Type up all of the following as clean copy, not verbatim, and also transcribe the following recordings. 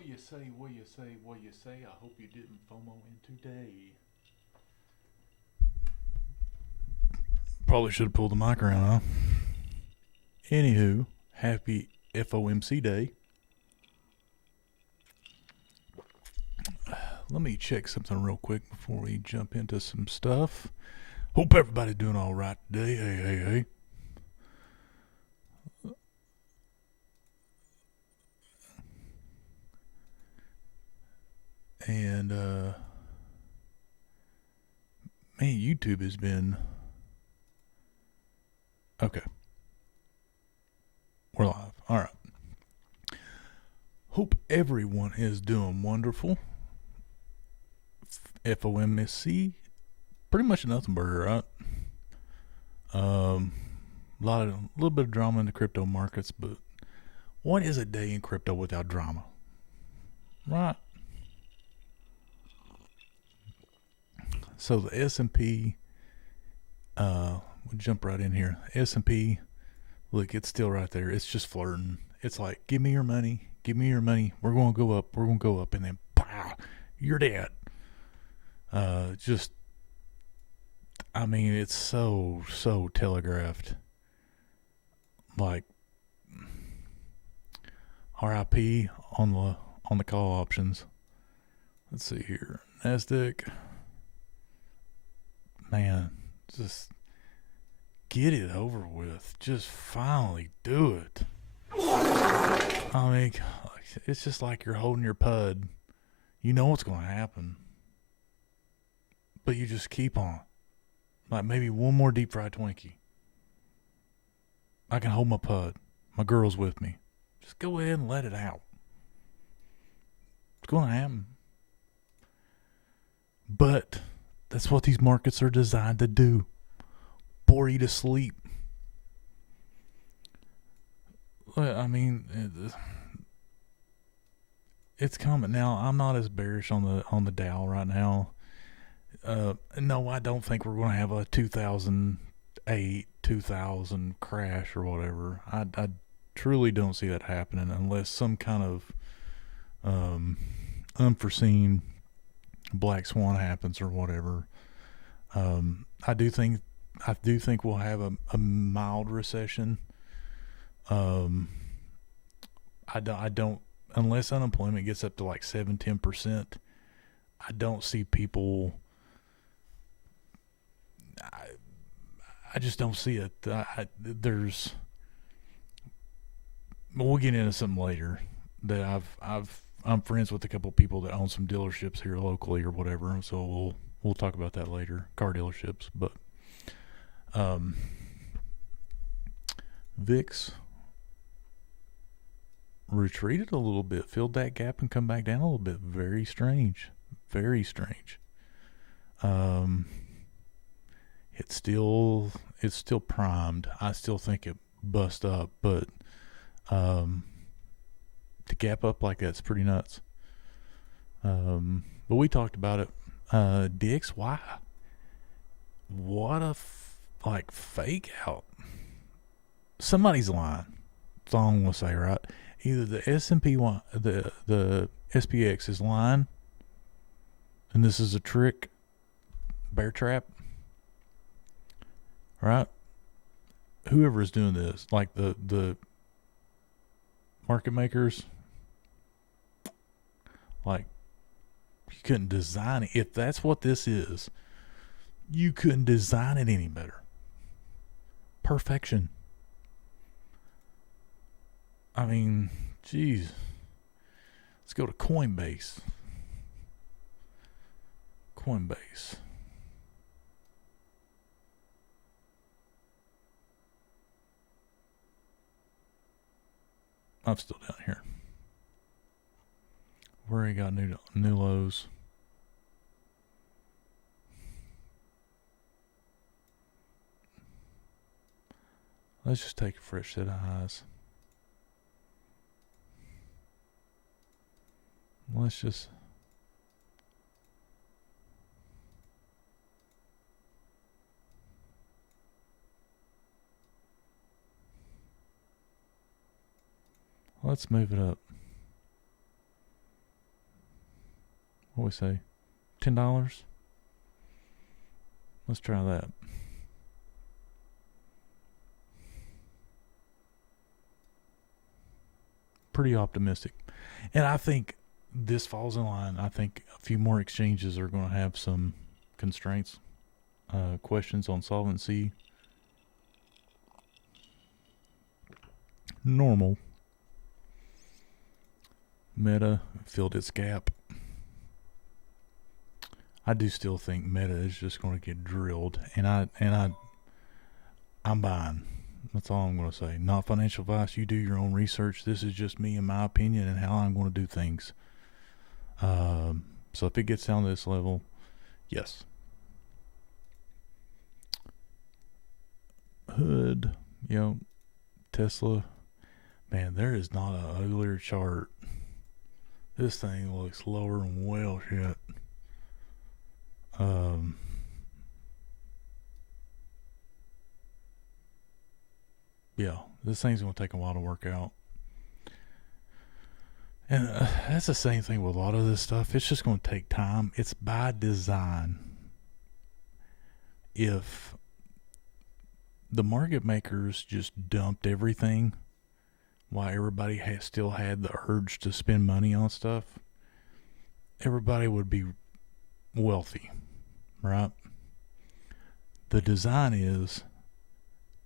What you say, what you say, what you say? I hope you didn't FOMO in today. Probably should have pulled the mic around, huh? Anywho, happy FOMC day. Let me check something real quick before we jump into some stuff. Hope everybody's doing all right today. Hey. And, man, YouTube has been. Okay. We're live. All right. Hope everyone is doing wonderful. FOMC, pretty much a nothing burger, right? A little bit of drama in the crypto markets, but what is a day in crypto without drama, right? So the S&P, we'll jump right in here. S&P, look, it's still right there. It's just flirting. It's like, give me your money, We're gonna go up, and then pow, you're dead. Just, I mean, it's so telegraphed. Like, RIP on the call options. Let's see here. Nasdaq. Man, just get it over with. Just finally do it. I mean, it's just like you're holding your pud. You know what's going to happen. But you just keep on. Like maybe one more deep fried Twinkie. I can hold my pud. My girl's with me. Just go ahead and let it out. It's going to happen. But that's what these markets are designed to do. Bore you to sleep. I mean, it's coming now. I'm not as bearish on the Dow right now. No, I don't think we're going to have a 2008, 2000 crash or whatever. I truly don't see that happening unless some kind of unforeseen black swan happens or whatever. I do think we'll have a mild recession. I don't unless unemployment gets up to like 7-10%. I don't see people. I just don't see it. We'll get into something later that I'm friends with a couple of people that own some dealerships here locally or whatever, so we'll talk about that later. Car dealerships, but VIX retreated a little bit, filled that gap, and come back down a little bit. Very strange. It's still primed. I still think it bust up, but to gap up like that's pretty nuts. But we talked about it. DXY, what a fake out. Somebody's lying. That's all I'm gonna say, right? Either the S&P the SPX is lying, and this is a trick, bear trap, right? Whoever is doing this, like the market makers, like you couldn't design it. If that's what this is, you couldn't design it any better. Perfection. I mean, geez. Let's go to Coinbase. I'm still down here. Where he got new lows. Let's just take a fresh set of highs. Let's move it up. What do we say? $10? Let's try that. Pretty optimistic. And I think this falls in line. I think a few more exchanges are going to have some constraints, questions on solvency. Normal. Meta filled its gap. I do still think Meta is just going to get drilled, and I'm buying. That's all I'm going to say. Not financial advice. You do your own research. This is just me and my opinion and how I'm going to do things. So if it gets down to this level, yes. Hood, Tesla. Man, there is not an uglier chart. This thing looks lower than well shit. Yeah, this thing's going to take a while to work out. And that's the same thing with a lot of this stuff. It's just going to take time. It's by design. If the market makers just dumped everything while everybody still had the urge to spend money on stuff, everybody would be wealthy, right? The design is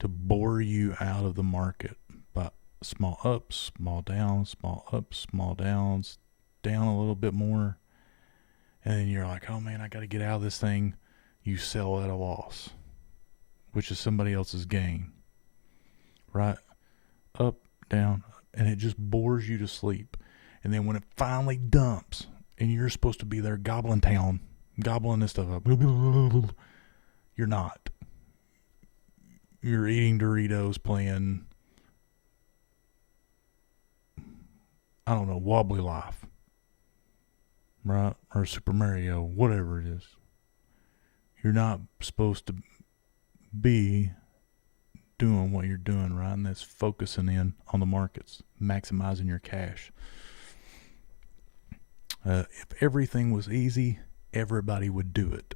to bore you out of the market by small ups, small downs, small ups, small downs, down a little bit more. And then you're like, oh man, I got to get out of this thing. You sell at a loss, which is somebody else's gain, right? Up, down, and it just bores you to sleep. And then when it finally dumps and you're supposed to be there gobbling this stuff up, you're not. You're eating Doritos, playing, I don't know, Wobbly Life, right? Or Super Mario, whatever it is. You're not supposed to be doing what you're doing, right? And that's focusing in on the markets, maximizing your cash. If everything was easy, everybody would do it.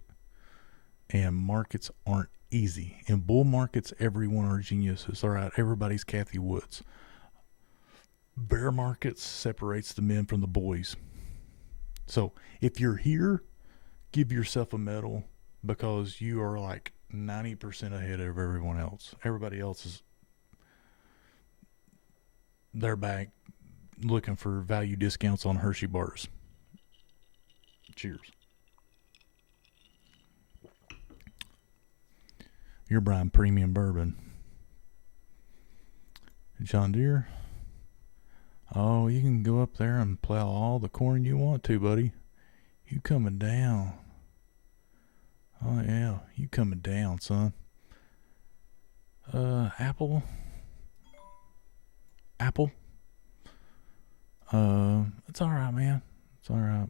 And markets aren't easy. In bull markets, everyone are geniuses. All right, everybody's Kathy Woods. Bear markets separates the men from the boys. So if you're here, give yourself a medal because you are like 90% ahead of everyone else. Everybody else is, they're back looking for value discounts on Hershey bars. Cheers. You're buying premium bourbon. John Deere. Oh, you can go up there and plow all the corn you want to, buddy. You coming down. Oh, yeah. You coming down, son. Apple. It's all right, man. It's all right.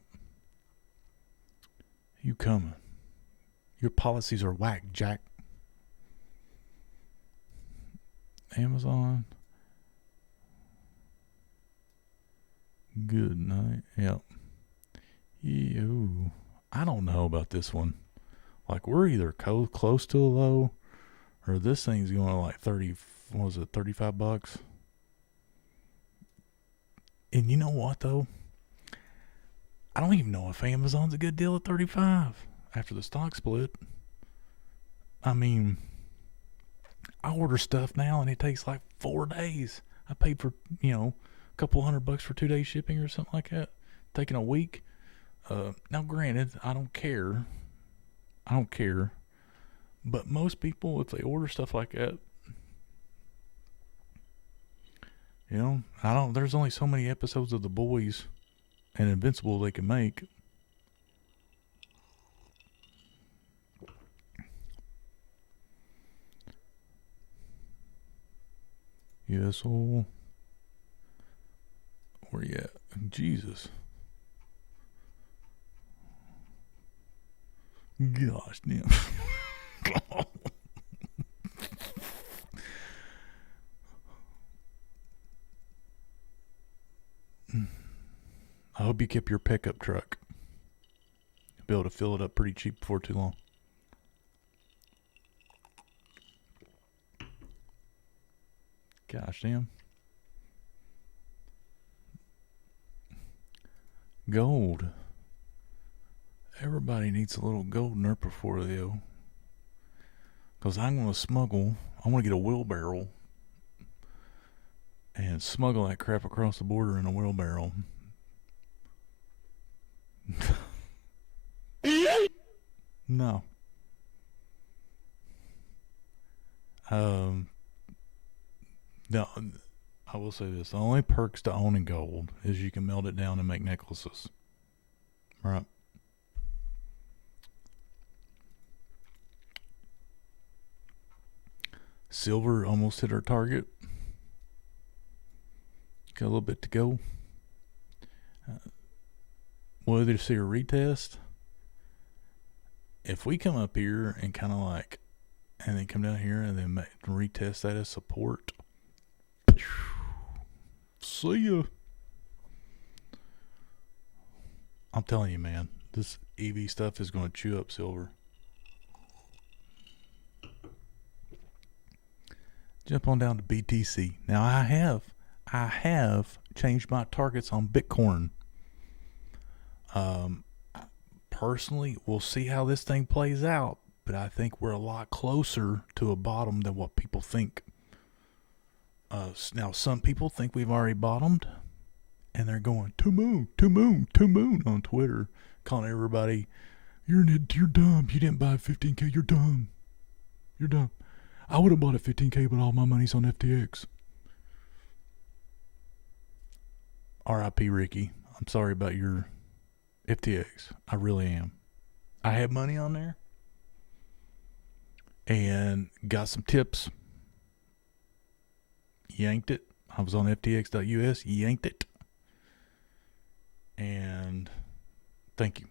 You coming. Your policies are whack, Jack. Amazon. Good night. Yep. Ew. I don't know about this one. Like, we're either close to a low or this thing's going to like 30, what was it, $35? And you know what, though? I don't even know if Amazon's a good deal at 35 after the stock split. I mean, I order stuff now and it takes like 4 days. I paid for, a couple $100 for 2 days shipping or something like that. Taking a week. Now granted, I don't care. But most people, if they order stuff like that, there's only so many episodes of The Boys and Invincible they can make. Yes, where you at? Jesus. Gosh damn. I hope you kept your pickup truck. be able to fill it up pretty cheap before too long. Gosh damn. Gold. Everybody needs a little gold in their portfolio. Because I'm going to smuggle. I want to get a wheelbarrow and smuggle that crap across the border in a wheelbarrow. No. No, I will say this. The only perks to owning gold is you can melt it down and make necklaces. Right. Silver almost hit our target. Got a little bit to go. We'll either see a retest. If we come up here and kind of like, and then come down here and then retest that as support. See ya. I'm telling you, man, this EV stuff is going to chew up silver. Jump on down to BTC. Now I have changed my targets on Bitcoin. Personally, we'll see how this thing plays out, but I think we're a lot closer to a bottom than what people think. Now some people think we've already bottomed, and they're going to moon on Twitter, calling everybody, you're dumb. You didn't buy 15K. You're dumb. You're dumb. I would have bought at 15K, but all my money's on FTX. R.I.P. Ricky. I'm sorry about your FTX. I really am. I had money on there and got some tips. Yanked it. I was on FTX.us. Yanked it. And thank you.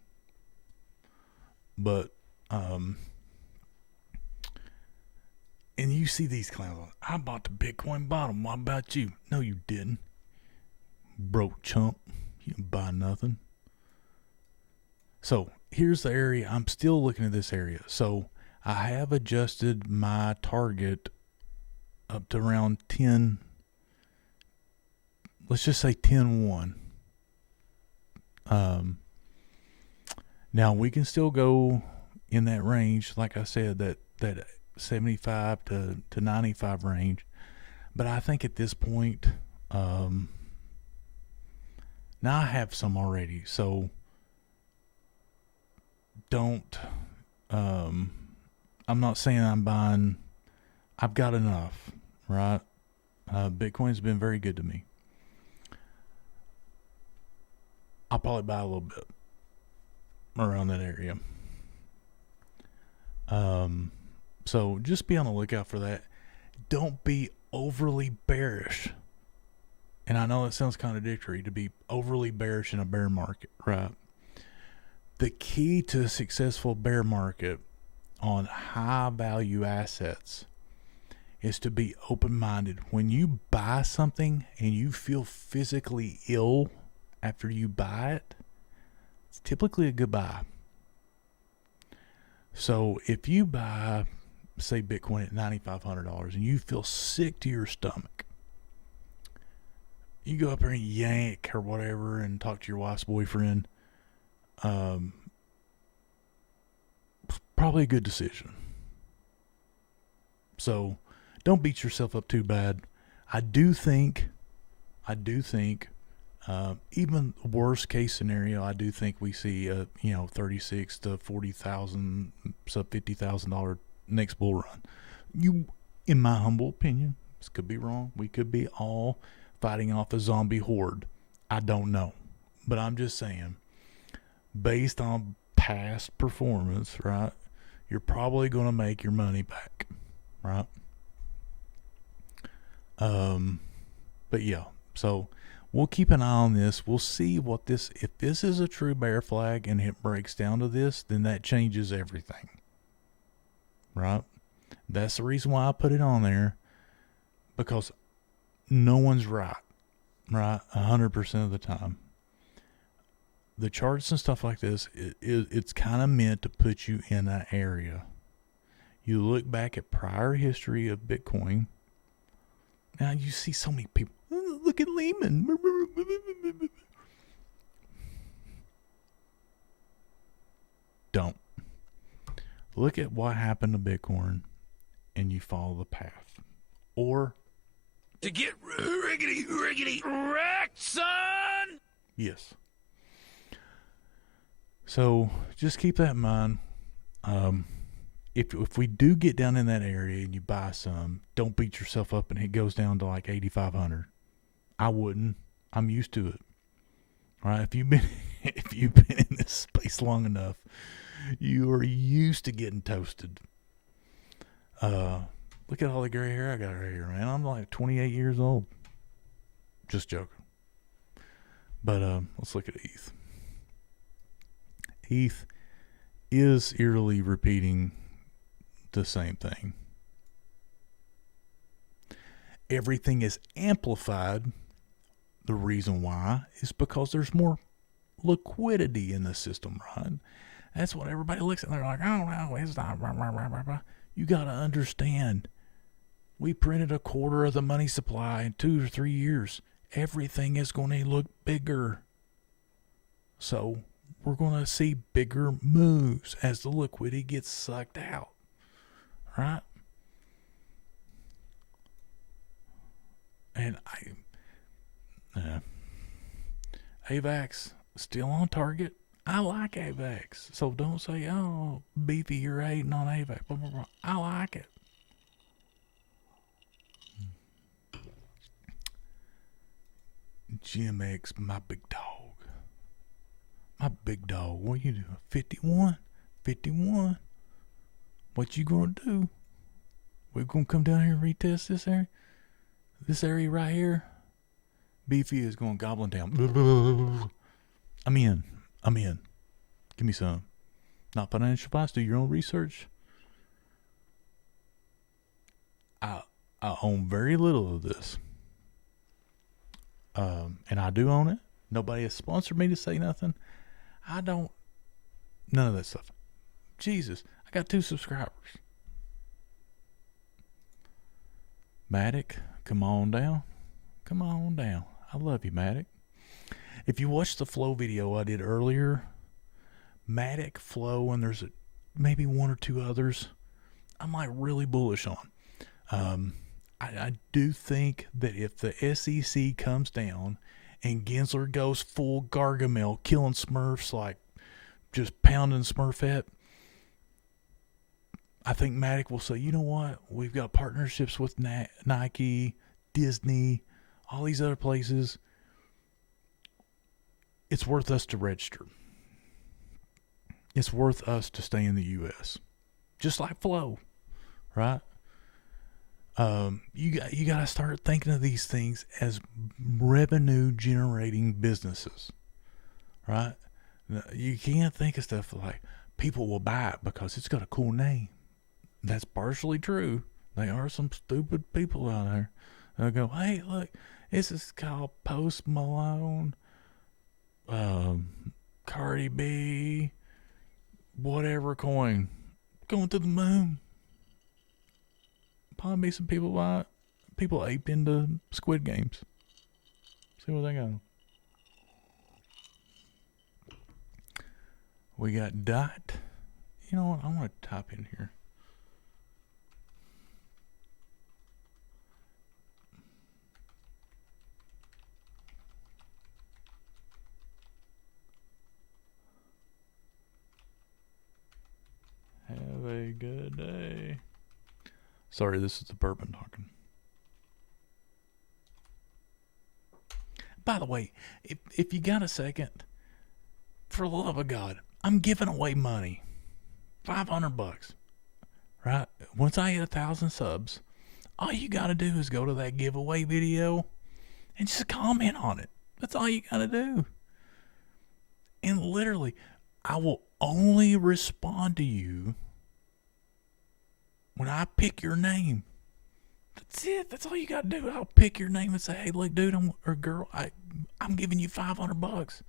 But, and you see these clowns. I bought the Bitcoin bottom. What about you? No, you didn't. Broke chump. You didn't buy nothing. So here's the area. I'm still looking at this area. So I have adjusted my target up to around 10. Let's just say 10.1. Now we can still go in that range. Like I said, that 75 to 95 range. But I think at this point, now I have some already. So don't, I'm not saying I'm buying, I've got enough, right? Bitcoin's been very good to me. I'll probably buy a little bit around that area. So just be on the lookout for that. Don't be overly bearish. And I know it sounds contradictory to be overly bearish in a bear market, right? The key to a successful bear market on high value assets is to be open-minded. When you buy something and you feel physically ill after you buy it, it's typically a good buy. So if you buy, say, Bitcoin at $9,500 and you feel sick to your stomach, you go up there and yank or whatever and talk to your wife's boyfriend, probably a good decision. So don't beat yourself up too bad. I do think even worst case scenario, I do think we see a $36,000 to $40,000, sub $50,000 next bull run. In my humble opinion, this could be wrong. We could be all fighting off a zombie horde. I don't know, but I'm just saying, based on past performance, right? You're probably going to make your money back, right? But yeah, so we'll keep an eye on this. We'll see what this, if this is a true bear flag and it breaks down to this, then that changes everything, right? That's the reason why I put it on there, because no one's right 100% of the time. the charts and stuff like this, it's kind of meant to put you in that area. You look back at prior history of Bitcoin. Now you see so many people. Look at Lehman. Don't. Look at what happened to Bitcoin and you follow the path. Or to get riggedy wrecked, son! Yes. So just keep that in mind. If we do get down in that area and you buy some, don't beat yourself up and it goes down to like 8,500. I wouldn't. I'm used to it. All right. If you've been in this space long enough, you are used to getting toasted. Look at all the gray hair I got right here, man. I'm like 28 years old. Just joking. But let's look at ETH. ETH is eerily repeating the same thing. Everything is amplified. The reason why is because there's more liquidity in the system, right? That's what everybody looks at. They're like, oh, no, it's not. Blah, blah, blah, blah. You got to understand, we printed a quarter of the money supply in 2 or 3 years. Everything is going to look bigger. So we're going to see bigger moves as the liquidity gets sucked out. Right? And AVAX still on target. I like AVAX. So don't say, oh, Beefy, you're hating on AVAX. Blah, blah, blah. I like it. GMX, my big dog. My big dog. What you doing? 51? 51? What you gonna do? We're gonna come down here and retest this area? This area right here? Beefy is going goblin down. I'm in. Give me some. Not financial advice. Do your own research. I own very little of this. And I do own it. Nobody has sponsored me to say nothing. I don't. None of that stuff. Jesus. I got 2 subscribers. Matic, come on down. Come on down. I love you, Matic. If you watched the Flow video I did earlier, Matic, Flow, and there's maybe 1 or 2 others, I'm like really bullish on. I do think that if the SEC comes down and Gensler goes full Gargamel, killing Smurfs, like just pounding Smurfette, I think Matic will say, you know what? We've got partnerships with Nike, Disney, all these other places. It's worth us to register. It's worth us to stay in the U.S. Just like Flow, right? You got to start thinking of these things as revenue generating businesses, right? You can't think of stuff like people will buy it because it's got a cool name. That's partially true. There are some stupid people out there. They'll go, hey, look, this is called Post Malone, Cardi B, whatever coin, going to the moon. Probably some people buy it. People aped into Squid Games. See what they got. We got Dot. You know what? I want to type in here. Have a good day. Sorry, this is the bourbon talking. By the way, if you got a second, for the love of God, I'm giving away money. $500. Right? Once I hit 1,000 subs, all you got to do is go to that giveaway video and just comment on it. That's all you got to do. And literally, I will only respond to you when I pick your name. That's it. That's all you got to do. I'll pick your name and say, hey, look, dude, or girl, I'm giving you $500.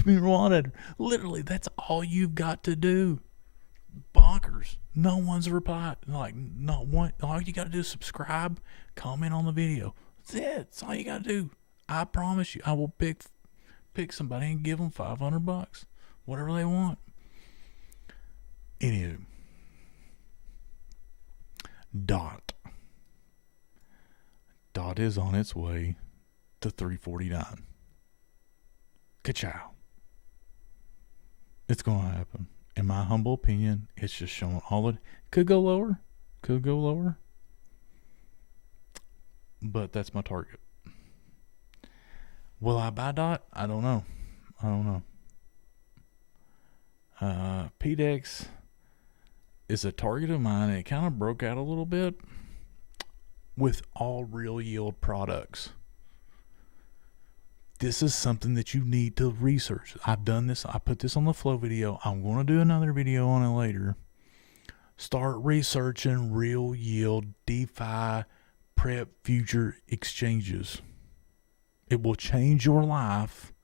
Community monitor. Literally, that's all you've got to do. Bonkers. No one's replied. Like, not one. All you got to do is subscribe, comment on the video. That's it. That's all you got to do. I promise you, I will pick somebody and give them $500, whatever they want. Anywho, Dot is on its way to 349. Ka-chow. It's going to happen. In my humble opinion, it's just showing all it could go lower. But that's my target. Will I buy Dot? I don't know. PDEX is a target of mine. It kind of broke out a little bit with all real yield products. This is something that you need to research. I've done this. I put this on the flow video. I'm going to do another video on it later. Start researching real yield DeFi prep future exchanges. It will change your life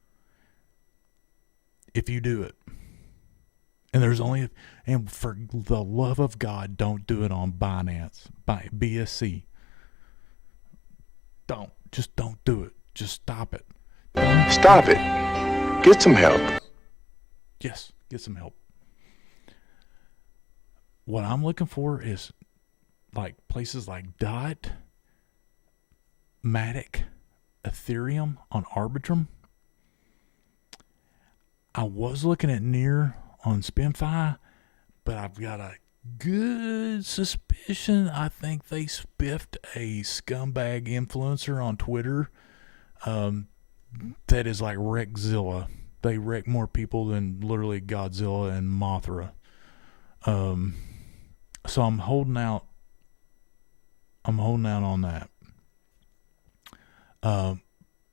if you do it. And for the love of God, don't do it on Binance, BSC. Just don't do it. Just stop it. Stop it. Get some help. Yes, get some help. What I'm looking for is like places like Dot, Matic, Ethereum on Arbitrum. I was looking at Near on SpinFi, but I've got a good suspicion. I think they spiffed a scumbag influencer on Twitter that is like Wreckzilla. They wreck more people than literally Godzilla and Mothra. So I'm holding out on that.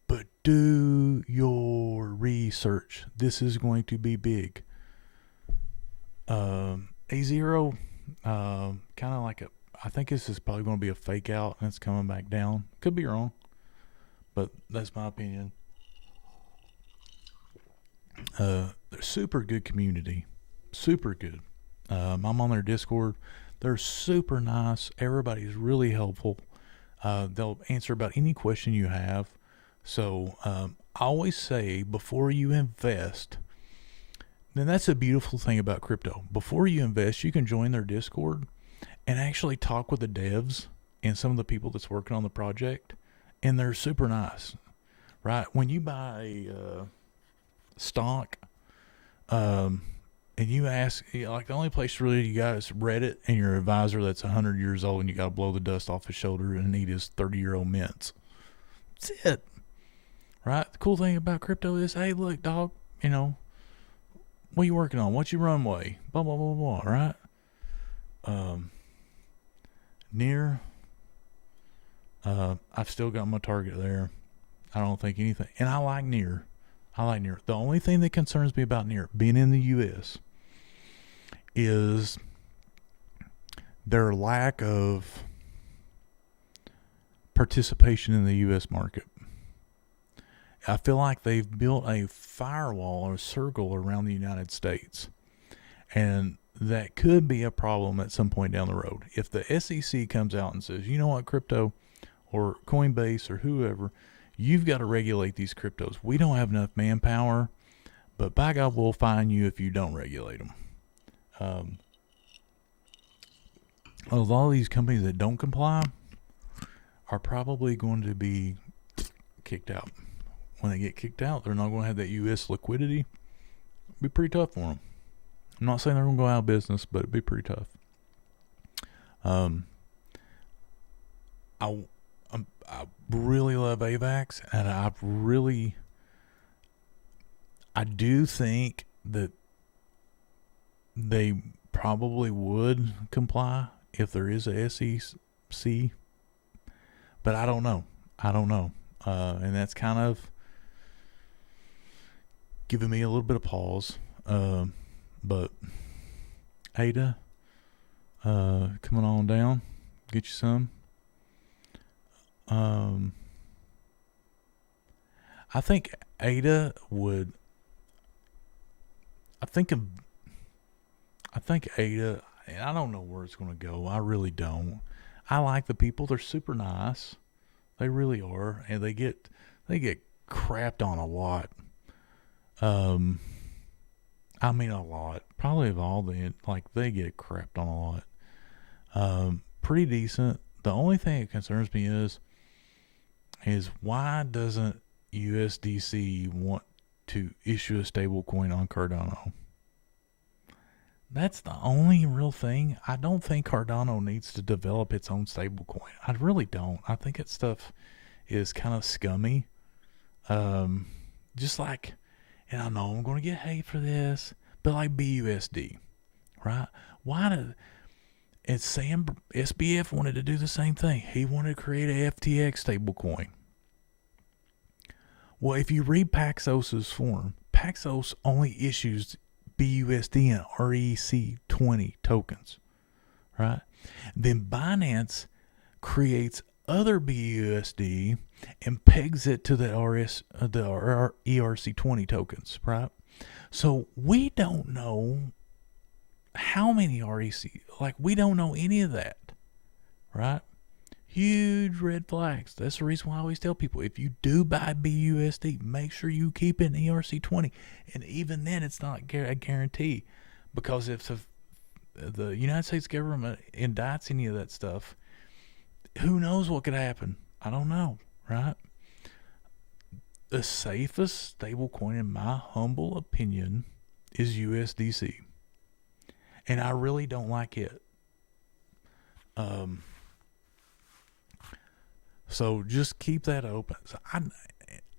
But do your research. This is going to be big. A0, kind of like I think this is probably going to be a fake out and it's coming back down. Could be wrong, but that's my opinion. They're super good community. Super good. I'm on their Discord. They're super nice. Everybody's really helpful. They'll answer about any question you have. So I always say before you invest, then that's a beautiful thing about crypto. Before you invest, you can join their Discord and actually talk with the devs and some of the people that's working on the project. And they're super nice, right? When you buy stock, and you ask, like the only place really you got is Reddit and your advisor that's 100 years old and you got to blow the dust off his shoulder and eat his 30-year-old mints. That's it. Right? The cool thing about crypto is, hey, look, dog, what are you working on? What's your runway? Blah, blah, blah, blah, right? Near, I've still got my target there. I don't think anything. And I like Near. The only thing that concerns me about Near being in the U.S. is their lack of participation in the U.S. market. I feel like they've built a firewall or a circle around the United States. And that could be a problem at some point down the road. If the SEC comes out and says, you know what, crypto or Coinbase or whoever, you've got to regulate these cryptos. We don't have enough manpower, but by God, we'll fine you if you don't regulate them. A lot of these companies that don't comply are probably going to be kicked out. When they get kicked out, they're not going to have that U.S. liquidity. It'll be pretty tough for them. I'm not saying they're going to go out of business, but it'd be pretty tough. I really love AVAX, and I do think that they probably would comply if there is a SEC, but I don't know. And that's kind of giving me a little bit of pause. But ADA, coming on down, get you some. I think ADA would I think Ada, and I don't know where it's going to go. I really don't. I like the people. They're super nice. They really are, and they get crapped on a lot. I mean a lot. Probably of all they get crapped on a lot. Pretty decent. The only thing that concerns me is why doesn't USDC want to issue a stable coin on Cardano? That's the only real thing. I don't think Cardano needs to develop its own stable coin. I really don't. I think that stuff is kind of scummy. Just like, and I know I'm going to get hate for this, but like BUSD, right? Why did, and Sam SBF wanted to do the same thing. He wanted to create a FTX stablecoin. Well, if you read Paxos's form, Paxos only issues BUSD and REC20 tokens, right? Then Binance creates other BUSD and pegs it to the ERC20 tokens, right? So we don't know how many REC, like we don't know any of that, right? Huge red flags. That's the reason why I always tell people, if you do buy BUSD, make sure you keep it in ERC20. And even then, it's not a guarantee, because if the United States government indicts any of that stuff, who knows what could happen? I don't know, right? The safest stable coin, in my humble opinion, is USDC. And I really don't like it. So just keep that open. So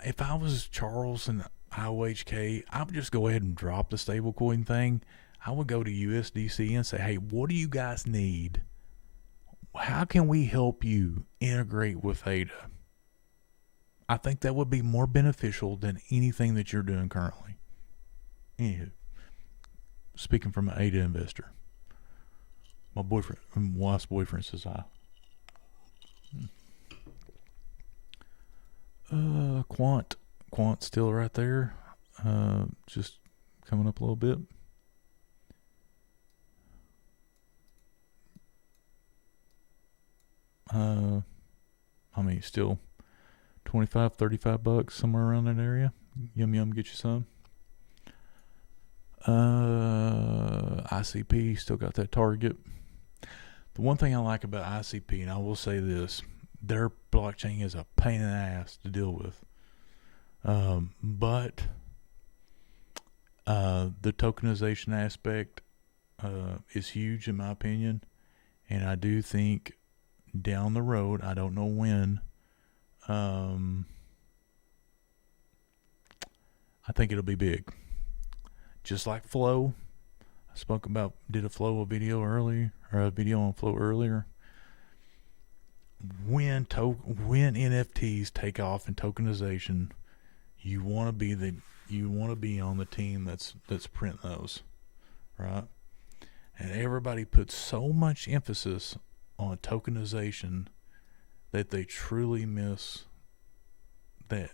if I was Charles and IOHK, I would just go ahead and drop the stablecoin thing. I would go to USDC and say, hey, what do you guys need? How can we help you integrate with ADA? I think that would be more beneficial than anything that you're doing currently. Anywho, speaking from an ADA investor, my wife's boyfriend says hi. Quant still right there. Just coming up a little bit. I mean, still 25, 35 bucks, somewhere around that area. Yum, get you some. ICP still got that target. The one thing I like about ICP, and I will say this, their blockchain is a pain in the ass to deal with. But the tokenization aspect is huge in my opinion. And I do think down the road, I don't know when, I think it'll be big. Just like Flow. I did a video on Flow earlier. When NFTs take off in tokenization, you want to be on the team that's printing those, right? And everybody puts so much emphasis on tokenization that they truly miss that,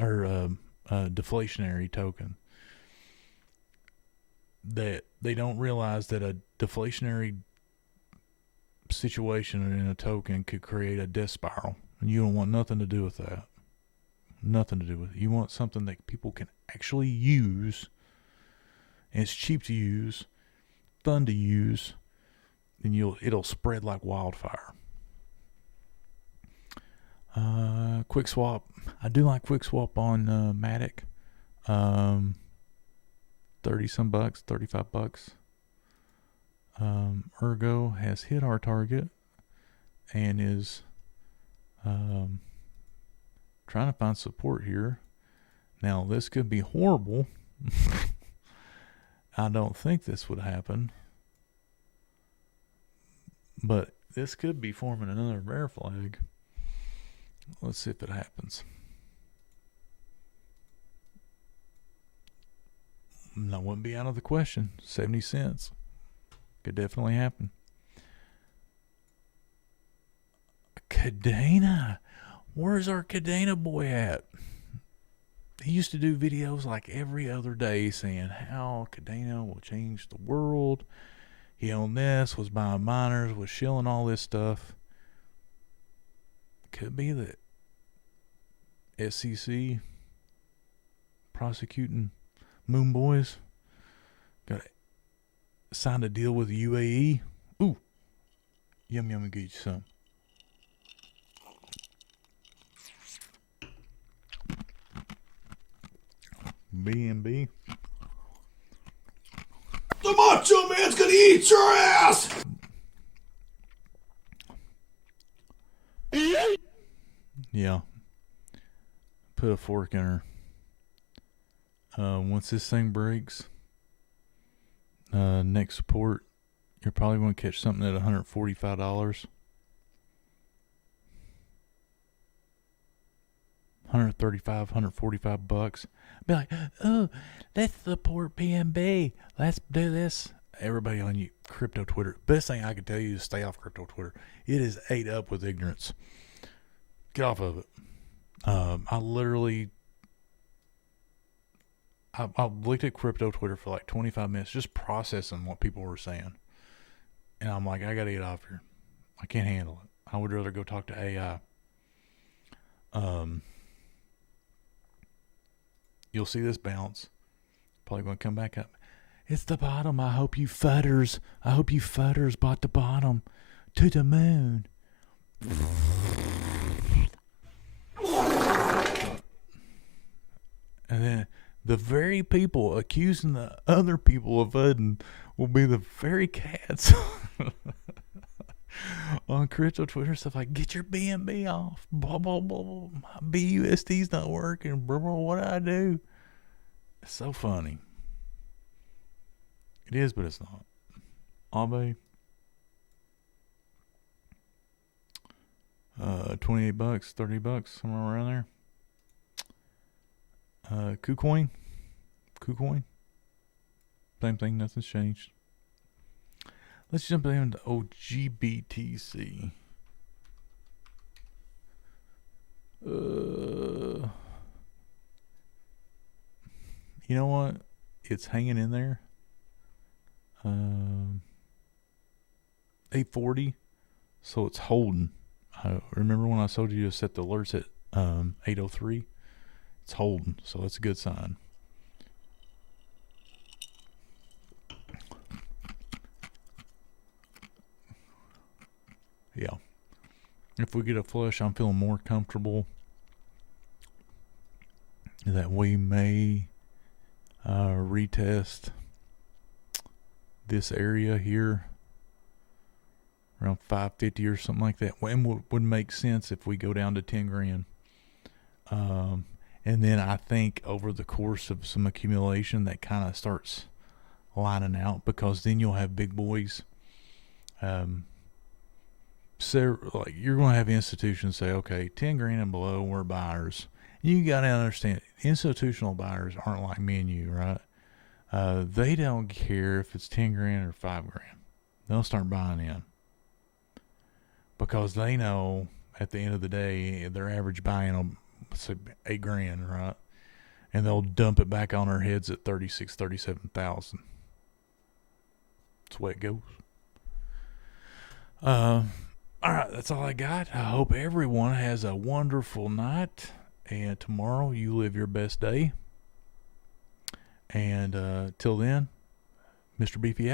or deflationary token. That they don't realize that a deflationary situation in a token could create a death spiral, and you don't want nothing to do with that. Nothing to do with it. You want something that people can actually use, and it's cheap to use, fun to use, and it'll spread like wildfire. QuickSwap. I do like QuickSwap on Matic. 30 some bucks, 35 bucks. Ergo has hit our target and is trying to find support here. Now this could be horrible. I don't think this would happen, but this could be forming another bear flag. Let's see if it happens. That wouldn't be out of the question. 70 cents. Could definitely happen. Kadena. Where's our Kadena boy at? he used to do videos like every other day saying how Cadena will change the world. He owned this, was buying miners, was shilling all this stuff. Could be that SEC prosecuting Moon Boys got signed a deal with the UAE. Ooh, yum, get you some. B&B. The Macho Man's gonna eat your ass! Yeah. Put a fork in her. Once this thing breaks, next support, you're probably going to catch something at $145. $145 Be like, oh, let's support PNB. Let's do this. Everybody on you crypto Twitter. Best thing I can tell you is stay off crypto Twitter. It is ate up with ignorance. Get off of it. I looked at crypto Twitter for like 25 minutes just processing what people were saying. And I'm like, I got to get off here. I can't handle it. I would rather go talk to AI. You'll see this bounce. Probably going to come back up. It's the bottom. I hope you fudders bought the bottom to the moon. And then the very people accusing the other people of fudding will be the very cats on crypto Twitter stuff like, get your BNB off. Blah, blah, blah, blah. My BUSD's not working. Blah, blah, what do I do? It's so funny. It is, but it's not. Abe. $28, $30, somewhere around there. KuCoin. Same thing, nothing's changed. Let's jump into OGBTC. You know what? It's hanging in there. 840. So it's holding. I remember when I told you to set the alerts at 803. It's holding, so that's a good sign. Yeah. If we get a flush, I'm feeling more comfortable that we may retest this area here around 550 or something like that. And would make sense if we go down to 10 grand. And then I think over the course of some accumulation that kind of starts lining out, because then you'll have big boys. So like you're going to have institutions say, okay, 10 grand and below, we're buyers. You got to understand, institutional buyers aren't like me and you, right? They don't care if it's 10 grand or 5 grand. They'll start buying in because they know at the end of the day, their average buying will say 8 grand, right? And they'll dump it back on our heads at 36, 37,000. That's the way it goes. All right, that's all I got. I hope everyone has a wonderful night, and tomorrow you live your best day. And till then, Mr. Beefy out.